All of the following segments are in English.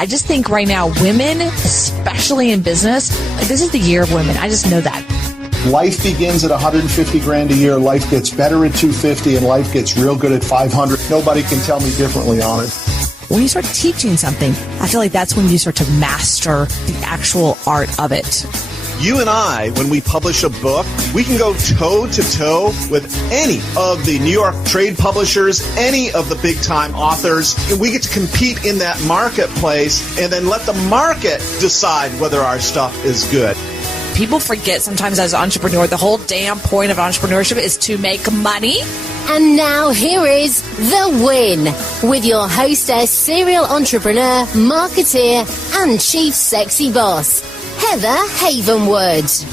I just think right now, women, especially in business, this is the year of women. I just know that. Life begins at 150 grand a year. Life gets better at 250 and life gets real good at 500. Nobody can tell me differently on it. When you start teaching something, I feel like that's when you start to master the actual art of it. You and I, when we publish a book, we can go toe-to-toe with any of the New York trade publishers, any of the big-time authors. And we get to compete in that marketplace and then let the market decide whether our stuff is good. People forget sometimes as an entrepreneur, the whole damn point of entrepreneurship is to make money. And now here is The Win with your hostess, serial entrepreneur, marketeer, and chief sexy boss, Heather Havenwood.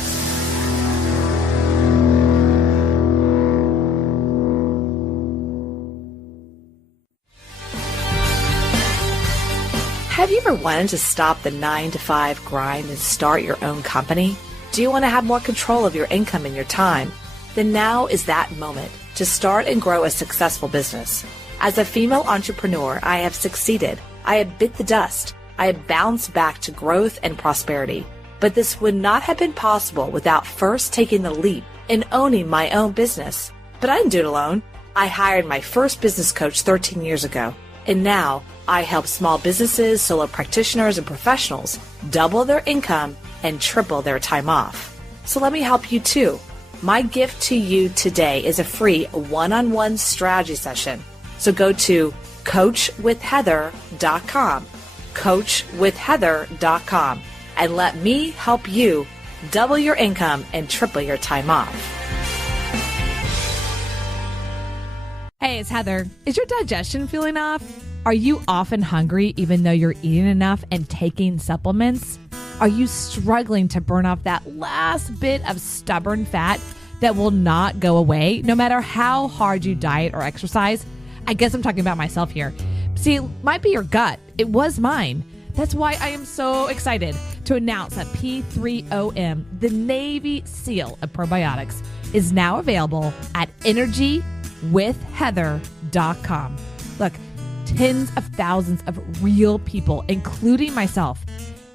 Have you ever wanted to stop the 9-to-5 grind and start your own company? Do you want to have more control of your income and your time? Then now is that moment to start and grow a successful business. As a female entrepreneur, I have succeeded. I have bit the dust. I have bounced back to growth and prosperity. But this would not have been possible without first taking the leap and owning my own business. But I didn't do it alone. I hired my first business coach 13 years ago. And now I help small businesses, solo practitioners, and professionals double their income and triple their time off. So let me help you too. My gift to you today is a free one-on-one strategy session. So go to coachwithheather.com, coachwithheather.com, and let me help you double your income and triple your time off. Hey, it's Heather. Is your digestion feeling off? Are you often hungry even though you're eating enough and taking supplements? Are you struggling to burn off that last bit of stubborn fat that will not go away no matter how hard you diet or exercise? I guess I'm talking about myself here. See, it might be your gut. It was mine. That's why I am so excited to announce that P3OM, the Navy SEAL of probiotics, is now available at energywithheather.com. Look, tens of thousands of real people, including myself,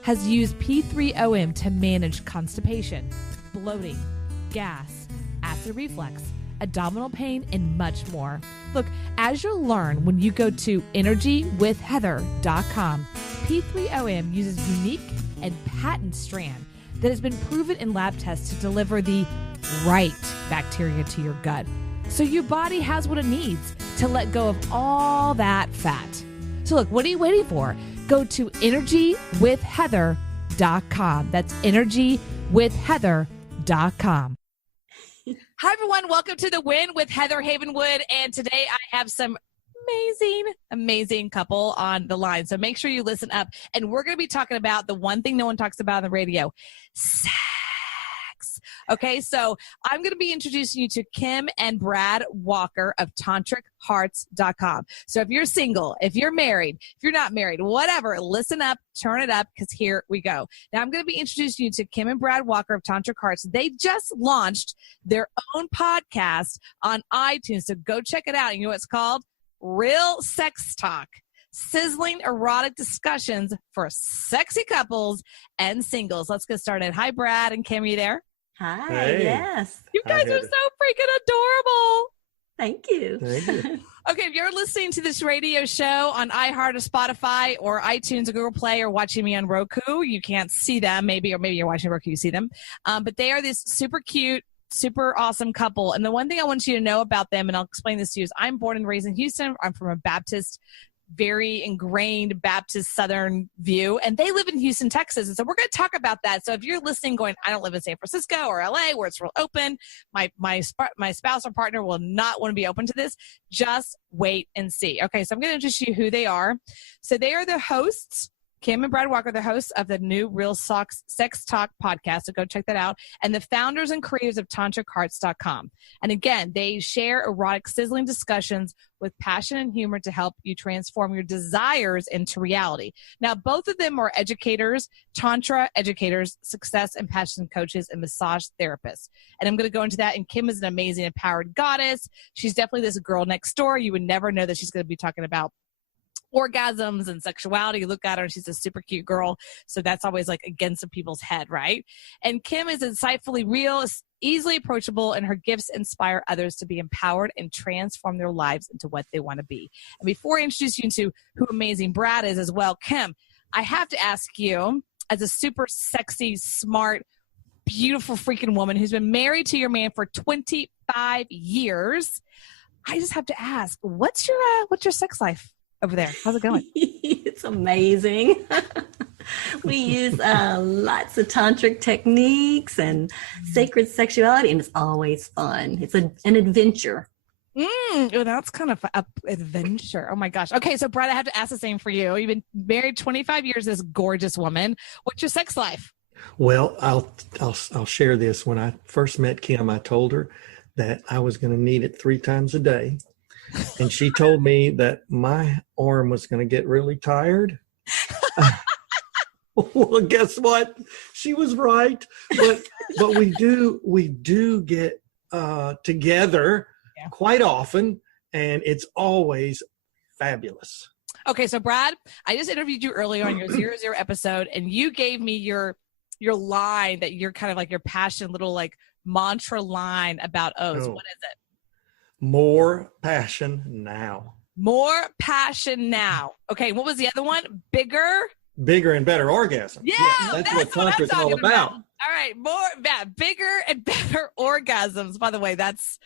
has used P3OM to manage constipation, bloating, gas, acid reflux, abdominal pain, and much more. Look, as you'll learn when you go to energywithheather.com, P3OM uses unique and patent strand that has been proven in lab tests to deliver the right bacteria to your gut. So your body has what it needs to let go of all that fat. So look, what are you waiting for? Go to energywithheather.com. That's energywithheather.com. Hi, everyone. Welcome to The Win with Heather Havenwood. And today I have some amazing couple on the line. So make sure you listen up. And we're going to be talking about the one thing no one talks about on the radio, sex. Okay, so I'm going to be introducing you to Kim and Brad Walker of TantricHearts.com. So if you're single, if you're married, if you're not married, whatever, listen up, turn it up, because here we go. Now I'm going to be introducing you to Kim and Brad Walker of Tantric Hearts. They just launched their own podcast on iTunes, so go check it out. You know what it's called? Real Sex Talk. Sizzling erotic discussions for sexy couples and singles. Let's get started. Hi, Brad and Kim, are you there? Hi, Hey. yes. You guys are so freaking adorable. Thank you. Thank you. Okay, if you're listening to this radio show on iHeart or Spotify or iTunes or Google Play or watching me on Roku, you can't see them, or maybe you're watching Roku, you see them. But they are this super cute, super awesome couple. And the one thing I want you to know about them, and I'll explain this to you, is I'm born and raised in Houston. I'm from a Baptist, very ingrained Baptist Southern view, and they live in Houston, Texas. And so we're going to talk about that. So if you're listening going, I don't live in San Francisco or LA where it's real open, my spouse or partner will not want to be open to this, just wait and see. Okay, so I'm going to introduce you who they are. So they are the hosts. Kim and Brad Walker, the hosts of the new Real Sex Talk podcast, so go check that out, and the founders and creators of TantricHearts.com. And again, they share erotic, sizzling discussions with passion and humor to help you transform your desires into reality. Now, both of them are educators, Tantra educators, success and passion coaches, and massage therapists. And I'm going to go into that, and Kim is an amazing, empowered goddess. She's definitely this girl next door. You would never know that she's going to be talking about orgasms and sexuality. You look at her and she's a super cute girl. So that's always like against some people's head, right? And Kim is insightfully real, easily approachable, and her gifts inspire others to be empowered and transform their lives into what they want to be. And before I introduce you to who amazing Brad is as well, Kim, I have to ask you, as a super sexy, smart, beautiful freaking woman who's been married to your man for 25 years, I just have to ask, what's your sex life over there? How's it going? It's amazing. We use lots of tantric techniques and sacred sexuality, and it's always fun. It's an adventure. Oh, that's kind of an adventure. Oh my gosh. Okay, so Brad, I have to ask the same for you. You've been married 25 years, this gorgeous woman. What's your sex life? Well, I'll share this. When I first met Kim, I told her that I was going to need it 3 times a day. And she told me that my arm was going to get really tired. Well, guess what? She was right. But we do get together quite often, and it's always fabulous. Okay, so Brad, I just interviewed you earlier on your 00 episode, and you gave me your line that you're kind of like your passion little like mantra line about O's. What is it? More passion now. More passion now. Okay, what was the other one? Bigger and better orgasm. Yeah, that's what Tantra's all about. All right, bigger and better orgasms. By the way, that's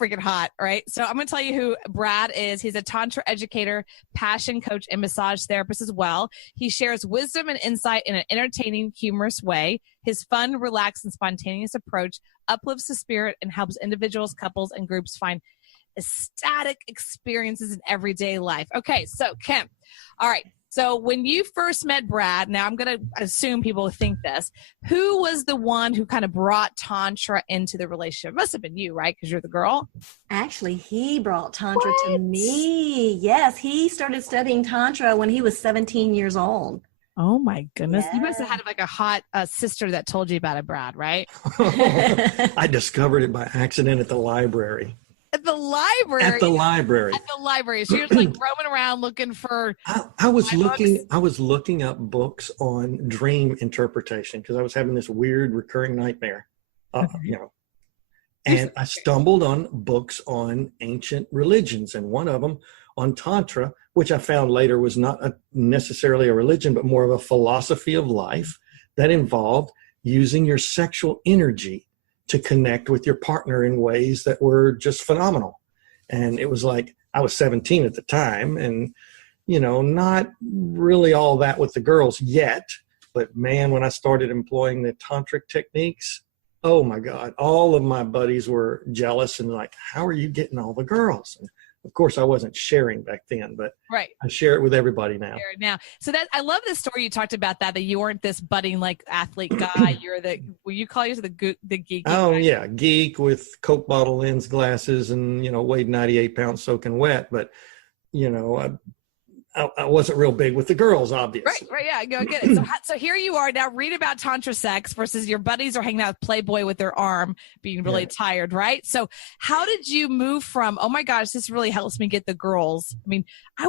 freaking hot, right? So I'm going to tell you who Brad is. He's a Tantra educator, passion coach, and massage therapist as well. He shares wisdom and insight in an entertaining, humorous way. His fun, relaxed, and spontaneous approach uplifts the spirit and helps individuals, couples, and groups find ecstatic experiences in everyday life. Okay, so Kim, all right. So when you first met Brad, now I'm going to assume people think this, who was the one who kind of brought Tantra into the relationship? It must have been you, right? Because you're the girl. Actually, he brought Tantra to me. Yes, he started studying Tantra when he was 17 years old. Oh my goodness. Yeah. You must have had like a hot sister that told you about it, Brad, right? I discovered it by accident at the library. At the library. At the library. At the library. So you're just like roaming around looking for. I was looking up books on dream interpretation because I was having this weird recurring nightmare, and I stumbled on books on ancient religions, and one of them on Tantra, which I found later was not necessarily a religion, but more of a philosophy of life that involved using your sexual energy to connect with your partner in ways that were just phenomenal. And it was like, I was 17 at the time and, not really all that with the girls yet, but man, when I started employing the tantric techniques, oh my God, all of my buddies were jealous and like, how are you getting all the girls? And of course, I wasn't sharing back then, but right. I share it with everybody now. So I love this story you talked about that you weren't this budding like athlete guy. You're will you call yourself the geek? Oh guy? Yeah, geek with Coke bottle lens glasses and weighed 98 pounds soaking wet. But I wasn't real big with the girls, obviously. Right, yeah, go get it. So here you are now, read about Tantra sex versus your buddies are hanging out with Playboy with their arm being really tired, right? So how did you move from, oh my gosh, this really helps me get the girls? I mean, I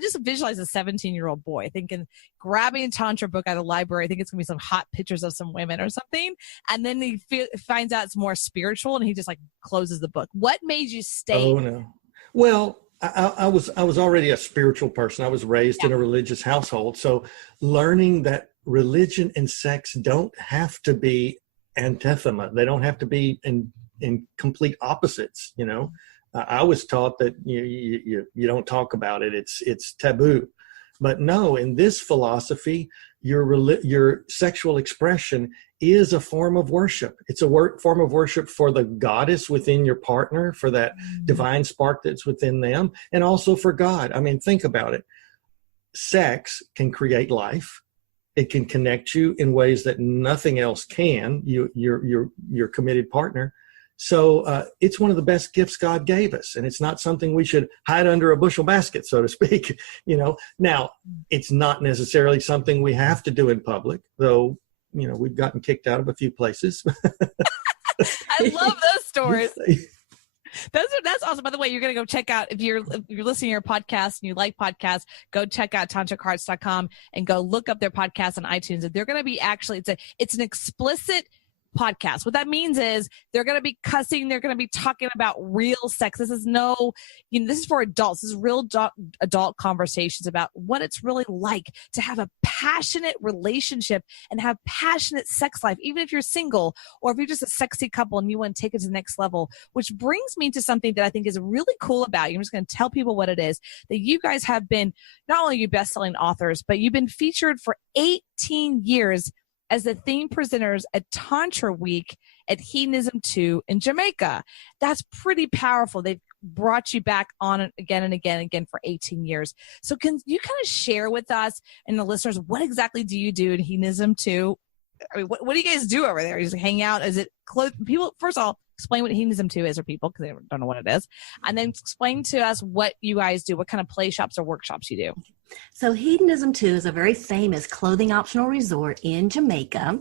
just visualize a 17-year-old boy thinking, grabbing a Tantra book out of the library, I think it's going to be some hot pictures of some women or something. And then he finds out it's more spiritual and he just like closes the book. What made you stay? Oh, no. Well, I was already a spiritual person. I was raised in a religious household. So learning that religion and sex don't have to be anathema. They don't have to be in complete opposites. I was taught that you don't talk about it. It's taboo. But no, in this philosophy, your sexual expression is a form of worship. It's a form of worship for the goddess within your partner, for that divine spark that's within them, and also for God. I mean, think about it. Sex can create life. It can connect you in ways that nothing else can, your committed partner. So it's one of the best gifts God gave us, and it's not something we should hide under a bushel basket, so to speak. Now it's not necessarily something we have to do in public, though. We've gotten kicked out of a few places. I love those stories. That's awesome. By the way, you're going to go check out, if you're listening to your podcast and you like podcasts, go check out tantrichearts.com and go look up their podcast on iTunes. And they're going to be it's an explicit podcast. What that means is they're going to be cussing. They're going to be talking about real sex. This is this is for adults. This is real adult conversations about what it's really like to have a passionate relationship and have passionate sex life, even if you're single or if you're just a sexy couple and you want to take it to the next level, which brings me to something that I think is really cool about you. I'm just going to tell people what it is, that you guys have been, not only you best-selling authors, but you've been featured for 18 years as the theme presenters at Tantra Week at Hedonism 2 in Jamaica. That's pretty powerful. They've brought you back on it again and again and again for 18 years. So can you kind of share with us and the listeners, what exactly do you do in Hedonism 2? I mean, what do you guys do over there? You just hang out? Is it people? First of all, explain what Hedonism 2 is for people, because they don't know what it is. And then explain to us what you guys do, what kind of play shops or workshops you do. So Hedonism 2 is a very famous clothing optional resort in Jamaica.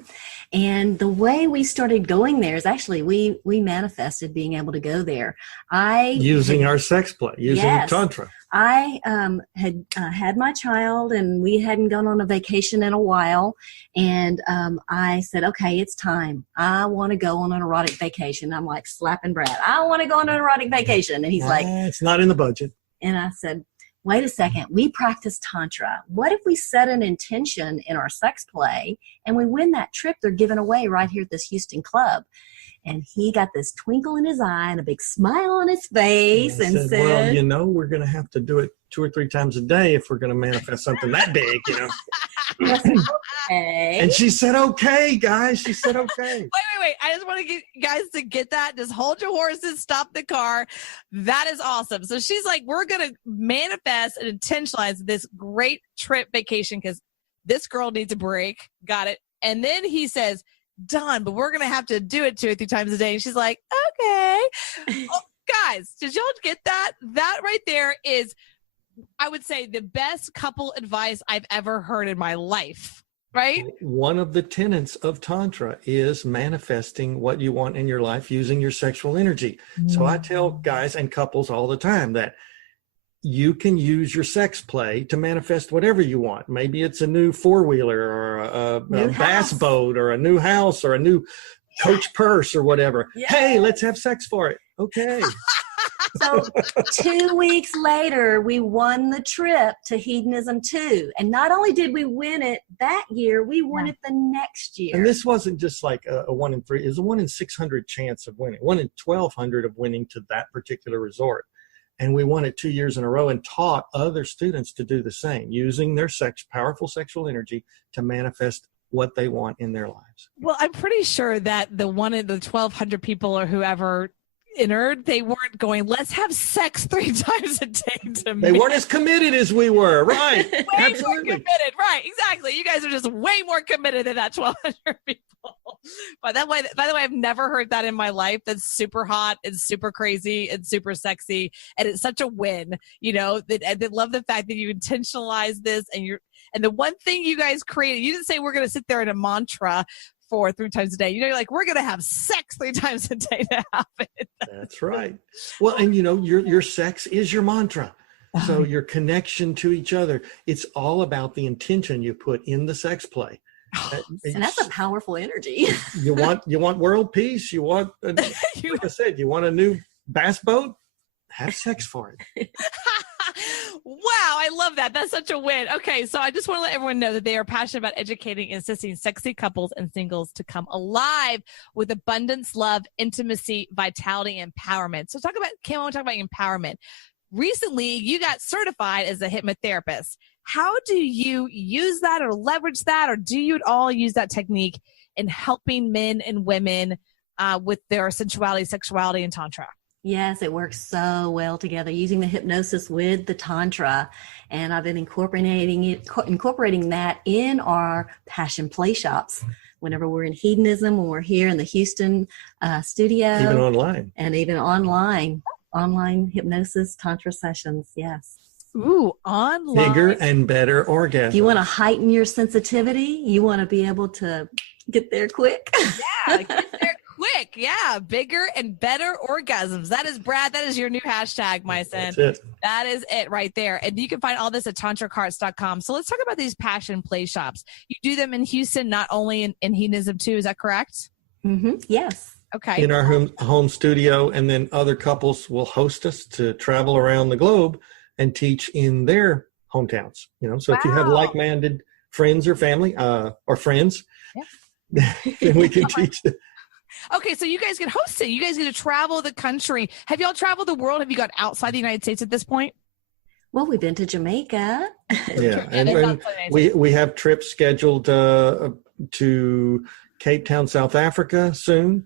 And the way we started going there is actually we manifested being able to go there. Using our sex play, using Tantra. I had my child, and we hadn't gone on a vacation in a while. And I said, okay, it's time. I want to go on an erotic vacation. I'm like slapping Brad. I want to go on an erotic vacation. And he's like, it's not in the budget. And I said, wait a second, we practice Tantra. What if we set an intention in our sex play and we win that trip they're giving away right here at this Houston club? And he got this twinkle in his eye and a big smile on his face and said, well, we're going to have to do it 2 or 3 times a day if we're going to manifest something that big, I said, okay. And she said, okay, guys. She said, okay. Wait. I just want to get you guys to get that. Just hold your horses, stop the car. That is awesome. So she's like, we're going to manifest and intentionalize this great trip vacation because this girl needs a break. Got it. And then he says, done, but we're going to have to do it 2 or 3 times a day. And she's like, okay. Oh, guys, did y'all get that? That right there is, I would say, the best couple advice I've ever heard in my life, right? One of the tenets of Tantra is manifesting what you want in your life using your sexual energy. So I tell guys and couples all the time that you can use your sex play to manifest whatever you want. Maybe it's a new 4-wheeler or a bass boat or a new house or a new Coach purse or whatever. Yes. Hey, let's have sex for it. Okay. So 2 weeks later, we won the trip to Hedonism 2. And not only did we win it that year, we won it the next year. And this wasn't just like a 1 in 3. It was a 1 in 600 chance of winning, 1 in 1,200 of winning to that particular resort. And we won it 2 years in a row and taught other students to do the same, using their powerful sexual energy to manifest what they want in their lives. Well, I'm pretty sure that the 1 in the 1,200 people or whoever entered, they weren't going, let's have sex 3 times a day to me. They weren't as committed as we were, right? Way Absolutely. more committed, right? Exactly. You guys are just way more committed than that 1,200 people. By the way, I've never heard that in my life. That's super hot and super crazy and super sexy, and it's such a win. I love the fact that you intentionalize this, and the one thing you guys created. You didn't say we're going to sit there in a mantra for 3 times a day. You're like, we're going to have sex 3 times a day to happen. That's right. Well, and your sex is your mantra. So your connection to each other, it's all about the intention you put in the sex play. And that's a powerful energy. You want world peace. You want, like I said, you want a new bass boat? Have sex for it. Wow, I love that. That's such a win. Okay, so I just want to let everyone know that they are passionate about educating and assisting sexy couples and singles to come alive with abundance, love, intimacy, vitality, and empowerment. So Kim, I want to talk about empowerment. Recently, you got certified as a hypnotherapist. How do you use that or leverage that, or do you at all use that technique in helping men and women with their sensuality, sexuality, and tantra? Yes, it works so well together, using the hypnosis with the Tantra. And I've been incorporating that in our passion play shops whenever we're in Hedonism, when we're here in the Houston studio. Even online. And even online hypnosis Tantra sessions, yes. Ooh, online. Bigger and better orgasm. If you want to heighten your sensitivity, you want to be able to get there quick. Yeah, get there quick. quick. Yeah. Bigger and better orgasms. That is, Brad, that is your new hashtag, my son. That's it. That is it right there. And you can find all this at tantricarts.com. So let's talk about these passion play shops. You do them in Houston, not only in Hedonism too. Is that correct? Yes. Okay. In our home studio, and then other couples will host us to travel around the globe and teach in their hometowns. So if you have like-minded friends or family or friends, then we can teach them. Okay, so you guys get hosted. You guys get to travel the country. Have y'all traveled the world? Have you got outside the United States at this point? Well, we've been to Jamaica. Yeah, and we have trips scheduled to Cape Town, South Africa soon.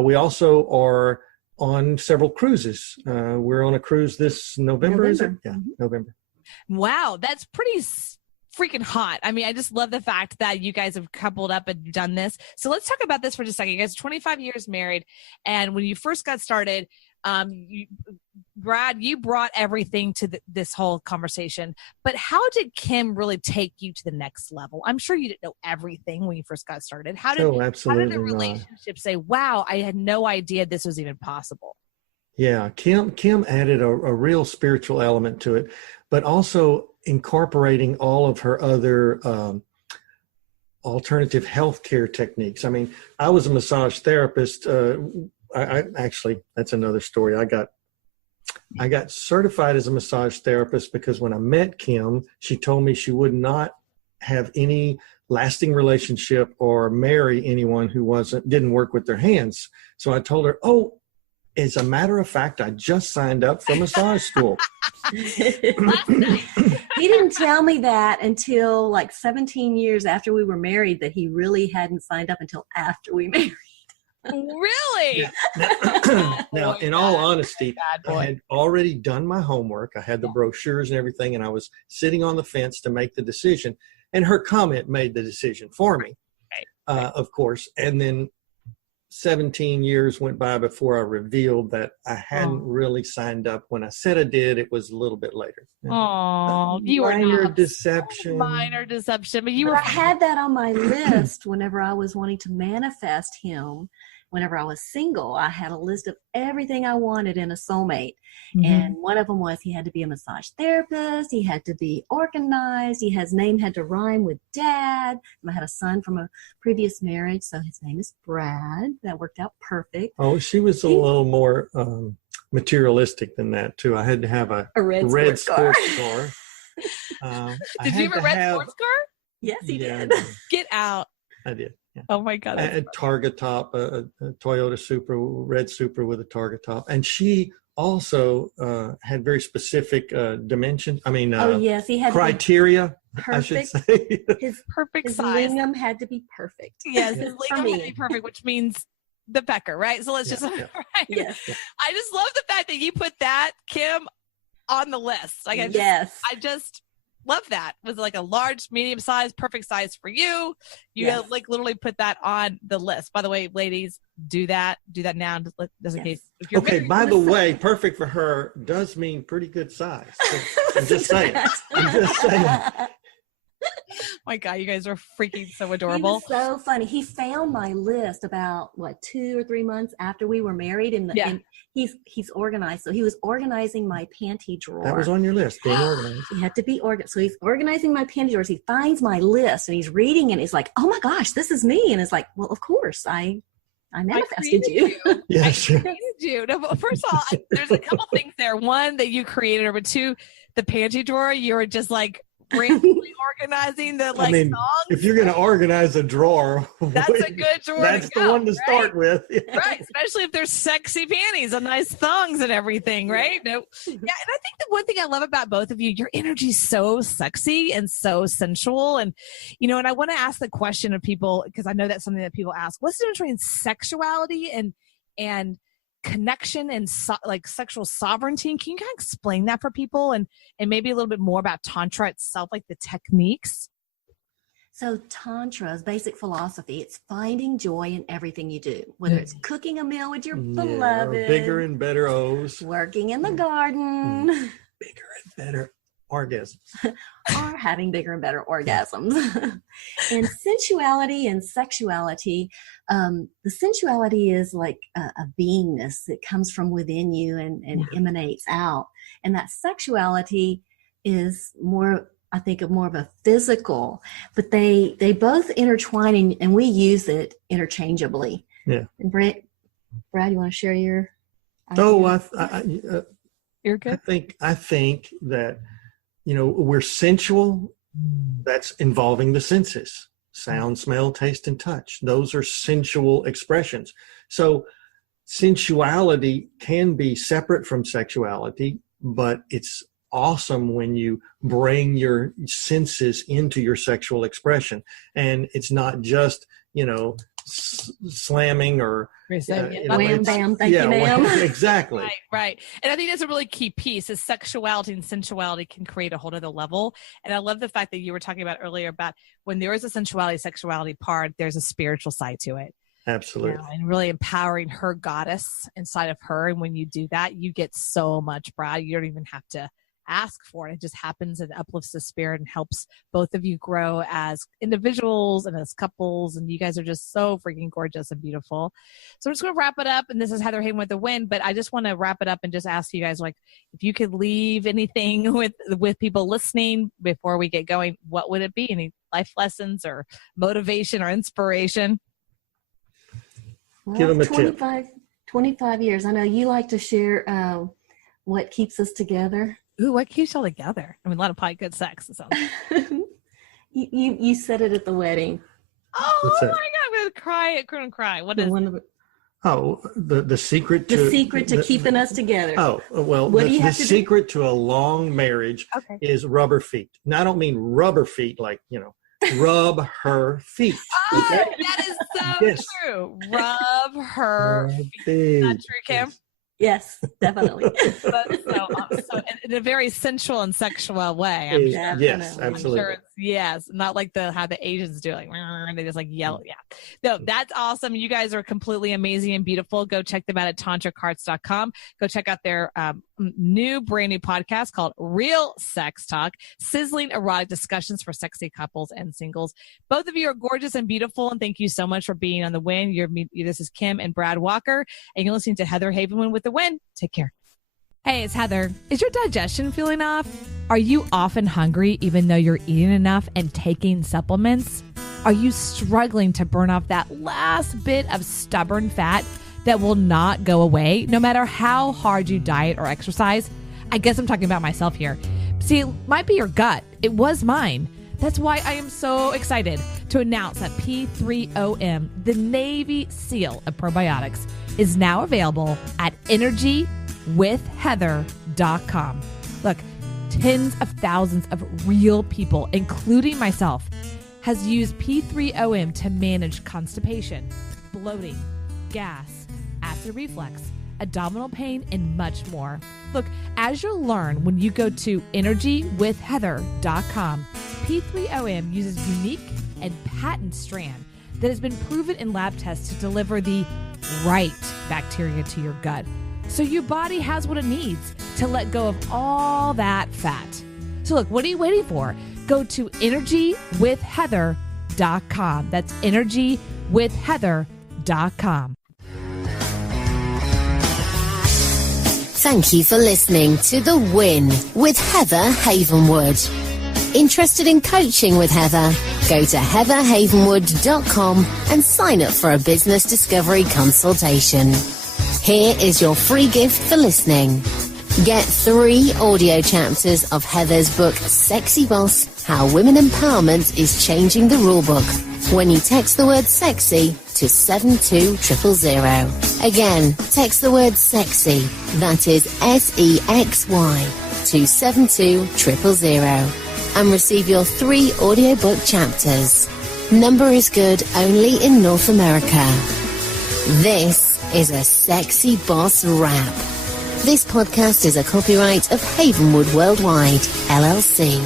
We also are on several cruises. We're on a cruise this November. Is it? Yeah, November. Wow, that's pretty freaking hot. I mean, I just love the fact that you guys have coupled up and done this. So let's talk about this for just a second. You guys are 25 years married, and when you first got started, Brad, you brought everything to this whole conversation, but how did Kim really take you to the next level? I'm sure you didn't know everything when you first got started. How did the relationship say, wow, I had no idea this was even possible? Yeah, Kim added a real spiritual element to it, but also incorporating all of her other alternative healthcare techniques. I mean, I was a massage therapist. I actually, that's another story. I got certified as a massage therapist because when I met Kim, she told me she would not have any lasting relationship or marry anyone who didn't work with their hands. So I told her, oh, as a matter of fact, I just signed up for massage school. He didn't tell me that until like 17 years after we were married, that he really hadn't signed up until after we married. Really? Now, in all honesty, I had already done my homework. I had the brochures and everything, and I was sitting on the fence to make the decision. And her comment made the decision for me, of course. And then 17 years went by before I revealed that I hadn't really signed up. When I said I did, it was a little bit later. Oh, you were minor deception. Minor deception, but I had that on my list whenever I was wanting to manifest him. Whenever I was single, I had a list of everything I wanted in a soulmate. And one of them was he had to be a massage therapist. He had to be organized. His name had to rhyme with dad. And I had a son from a previous marriage, so his name is Brad. That worked out perfect. Oh, she was a little more materialistic than that, too. I had to have a red sports car. Did you have a red sports car? Yes, he did. Get out. I did. Yeah. Oh my God. A Targa top, a Toyota Supra, red Supra with a Targa top. And she also had very specific dimensions. I mean, yes, he had criteria, perfect, I should say. His perfect his size. lingam had to be perfect. Yes, his lingam had to be perfect, which means the pecker, right? So let's right? Yes. I just love the fact that you put that, Kim, on the list. Like, I just love that. It was like a large, medium size, perfect size for you. You like literally put that on the list. By the way, ladies, do that now. Just in case. Okay, by the way, perfect for her does mean pretty good size. So I'm just saying. My God, you guys are freaking so adorable. He was so funny. He found my list about 2 or 3 months after we were married, and he's organized. So he was organizing my panty drawer. That was on your list, being organized. He had to be organized. So he's organizing my panty drawers. He finds my list and he's reading it. And he's like, "Oh my gosh, this is me!" And it's like, "Well, of course, I manifested you." Yeah, I sure. created you. No, first of all, there's a couple things there. One, that you created, or two, the pantry drawer. You were just like randomly organizing the songs. If you're going to organize a drawer, that's a good drawer. That's the one to start with. Yeah. Right, especially if there's sexy panties and nice thongs and everything, right? Yeah, and I think the one thing I love about both of you, your energy's so sexy and so sensual, and and I want to ask the question of people, because I know that's something that people ask: what's the difference between sexuality and connection and sexual sovereignty? Can you kind of explain that for people, and maybe a little bit more about Tantra itself, like the techniques? So Tantra's basic philosophy, it's finding joy in everything you do, whether it's cooking a meal with your beloved, bigger and better O's, working in the garden, bigger and better orgasms. Are having bigger and better orgasms. And sensuality and sexuality, the sensuality is like a beingness that comes from within you and emanates out. And that sexuality is more, I think, of more of a physical, but they both intertwine, and we use it interchangeably. Yeah. And Brad, you want to share your idea? Oh, You're good. I think that, we're sensual. That's involving the senses: sound, smell, taste, and touch. Those are sensual expressions. So sensuality can be separate from sexuality, but it's awesome when you bring your senses into your sexual expression. And it's not just, slamming or wham bam, thank you, ma'am. Exactly. Right. And I think that's a really key piece is sexuality and sensuality can create a whole other level. And I love the fact that you were talking about earlier about when there is a sexuality part, there's a spiritual side to it. Absolutely. And really empowering her goddess inside of her. And when you do that, you get so much, Brad. You don't even have to ask for it. It just happens and uplifts the spirit and helps both of you grow as individuals and as couples. And you guys are just so freaking gorgeous and beautiful. So I'm just going to wrap it up. And this is Heather Haven with the Win, but I just want to wrap it up and just ask you guys, like, if you could leave anything with people listening before we get going, what would it be? Any life lessons or motivation or inspiration? Well, give them a 25 years. I know you like to share what keeps us together. Ooh, what keeps y'all together? I mean, a lot of probably good sex. It sounds. You said it at the wedding. Oh my God, I'm gonna cry. I'm gonna cry. What is it? The secret to keeping us together. Oh, well, the secret to a long marriage is rubber feet. Now, I don't mean rubber feet like, rub her feet. Oh, okay? that is so true. Rub her feet. Not true, Kim? Yes, definitely. That's so in a very sensual and sexual way. I'm sure. Yes, absolutely. I'm sure yes, not like how the Asians do, like they just like yell. Yeah, no, that's awesome. You guys are completely amazing and beautiful. Go check them out at tantrichearts.com. Go check out their brand new podcast called Real Sex Talk, sizzling erotic discussions for sexy couples and singles. Both of you are gorgeous and beautiful, and thank you so much for being on the Win. This is Kim and Brad Walker, and you're listening to Heather Haven with the Win. Take care. Hey, it's Heather. Is your digestion feeling off? Are you often hungry even though you're eating enough and taking supplements? Are you struggling to burn off that last bit of stubborn fat that will not go away no matter how hard you diet or exercise? I guess I'm talking about myself here. See, it might be your gut. It was mine. That's why I am so excited to announce that P3OM, the Navy SEAL of probiotics, is now available at energywithheather.com. Look, tens of thousands of real people, including myself, has used P3OM to manage constipation, bloating, gas, acid reflux, abdominal pain, and much more. Look, as you'll learn when you go to energywithheather.com, P3OM uses unique and patent strand that has been proven in lab tests to deliver the right bacteria to your gut, so your body has what it needs to let go of all that fat. So look, what are you waiting for? Go to energywithheather.com. That's energywithheather.com. Thank you for listening to The Win with Heather Havenwood. Interested in coaching with Heather? Go to heatherhavenwood.com and sign up for a business discovery consultation. Here is your free gift for listening. Get 3 audio chapters of Heather's book, Sexy Boss, How Women Empowerment is Changing the Rulebook, when you text the word sexy to 72000. Again, text the word sexy, that is SEXY, to 72000. And receive your 3 audiobook chapters. Number is good only in North America. This is a Sexy Boss Wrap. This podcast is a copyright of Havenwood Worldwide, LLC.